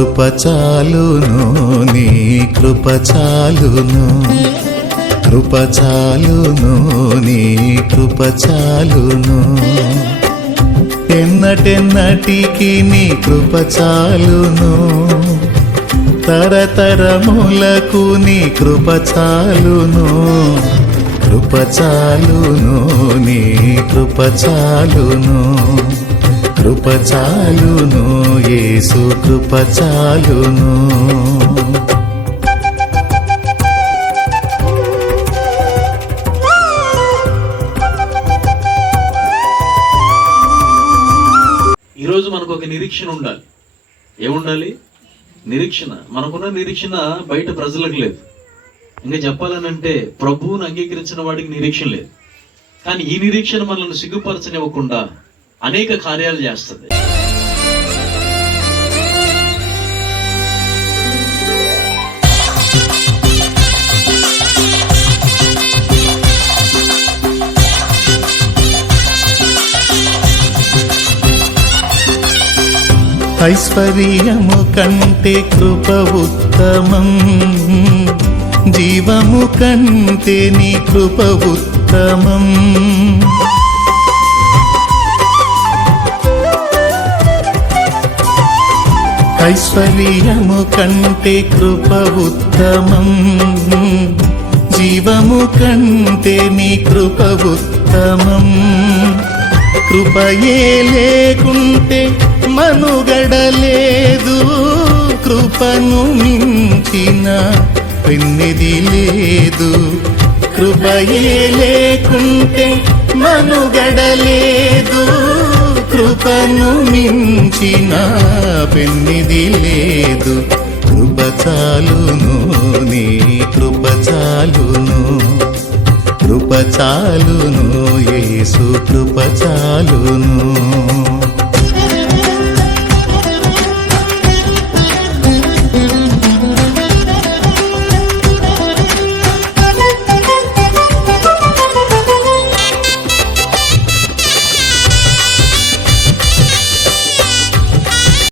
కృప చాలును, నీ కృప చాలును, కృప చాలును, నీ కృప చాలును. ఎన్నటెన్నటికి నీ కృప చాలును, తరతరములకు నీ కృప చాలును, కృప చాలును, నీ కృప చాలును, కృప చాలును, యేసు కృప చాలును. ఈరోజు మనకు ఒక నిరీక్షణ ఉండాలి. ఏముండాలి? నిరీక్షణ. మనకున్న నిరీక్షణ బయట ప్రజలకు లేదు. ఇంకా చెప్పాలనంటే ప్రభువుని అంగీకరించిన వాడికి నిరీక్షణ లేదు. కానీ ఈ నిరీక్షణ మనల్ని సిగ్గుపరచనివ్వకుండా అనేక కార్యాలు చేస్తుంది. ఐశ్వర్యము కంటే కృప ఉత్తమం, జీవము కంటే నీ కృప ఉత్తమం. ఐశ్వర్యము కంటే కృప ఉత్తమం, జీవము కంటే నీ కృప ఉత్తమం. కృపయే లేకుంటే మనుగడలేదు, కృపను మించిన పెన్నిది లేదు. కృపయే లేకుంటే మనుగడలేదు, కృపను మించిన పెన్నిది లేదు. కృప చాలును, నీ కృప చాలును, కృప చాలును, యేసు కృప చాలును.